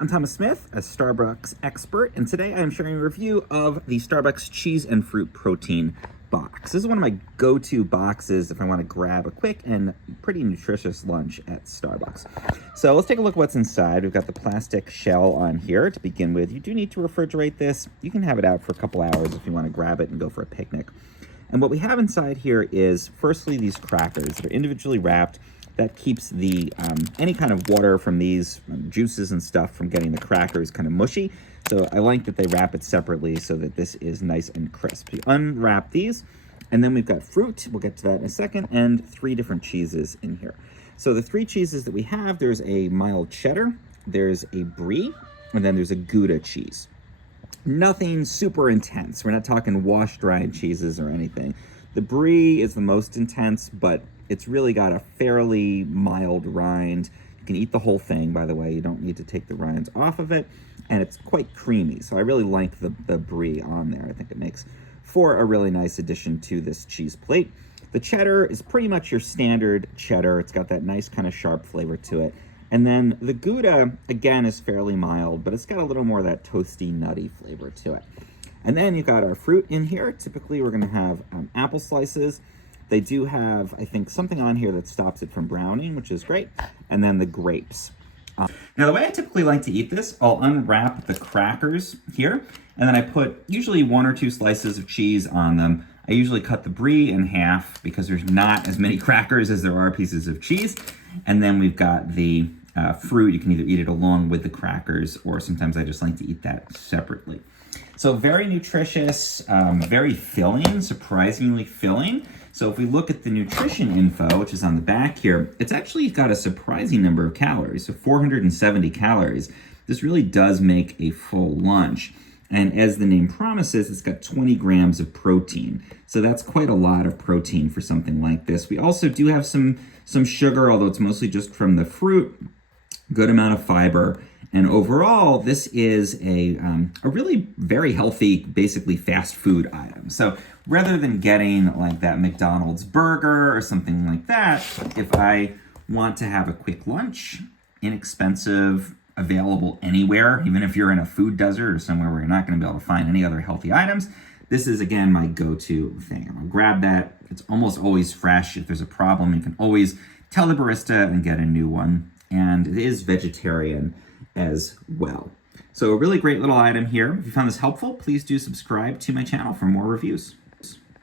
I'm Thomas Smith, a Starbucks expert, and today I am sharing a review of the Starbucks Cheese and Fruit Protein box. This is one of my go-to boxes if I want to grab a quick and pretty nutritious lunch at Starbucks. So let's take a look at what's inside. We've got the plastic shell on here to begin with. You do need to refrigerate this. You can have it out for a couple hours if you want to grab it and go for a picnic. And what we have inside here is, firstly, these crackers that are individually wrapped. That keeps the any kind of water from these juices and stuff from getting the crackers kind of mushy. So I like that they wrap it separately so that this is nice and crisp. You unwrap these, and then we've got fruit. We'll get to that in a second, and 3 different cheeses in here. So the 3 cheeses that we have, there's a mild cheddar, there's a brie, and then there's a Gouda cheese. Nothing super intense. We're not talking wash-dried cheeses or anything. The brie is the most intense, but it's really got a fairly mild rind. You can eat the whole thing, by the way. You don't need to take the rinds off of it. And it's quite creamy, so I really like the brie on there. I think it makes for a really nice addition to this cheese plate. The cheddar is pretty much your standard cheddar. It's got that nice kind of sharp flavor to it. And then the Gouda, again, is fairly mild, but it's got a little more of that toasty, nutty flavor to it. And then you've got our fruit in here. Typically, we're going to have apple slices. They do have, I think, something on here that stops it from browning, which is great. And then the grapes. Now, the way I typically like to eat this, I'll unwrap the crackers here, and then I put usually 1 or 2 slices of cheese on them. I usually cut the brie in half because there's not as many crackers as there are pieces of cheese. And then we've got the fruit. You can either eat it along with the crackers, or sometimes I just like to eat that separately. So very nutritious, very filling, surprisingly filling. So if we look at the nutrition info, which is on the back here, it's actually got a surprising number of calories, so 470 calories. This really does make a full lunch. And as the name promises, it's got 20 grams of protein. So that's quite a lot of protein for something like this. We also do have some sugar, although it's mostly just from the fruit, good amount of fiber. And overall, this is a really very healthy, basically fast food item. So rather than getting like that McDonald's burger or something like that, if I want to have a quick lunch, inexpensive, available anywhere, even if you're in a food desert or somewhere where you're not going to be able to find any other healthy items, this is, again, my go-to thing. I'm going to grab that. It's almost always fresh. If there's a problem, you can always tell the barista and get a new one. And it is vegetarian as well. So a really great little item here. If you found this helpful, please do subscribe to my channel for more reviews.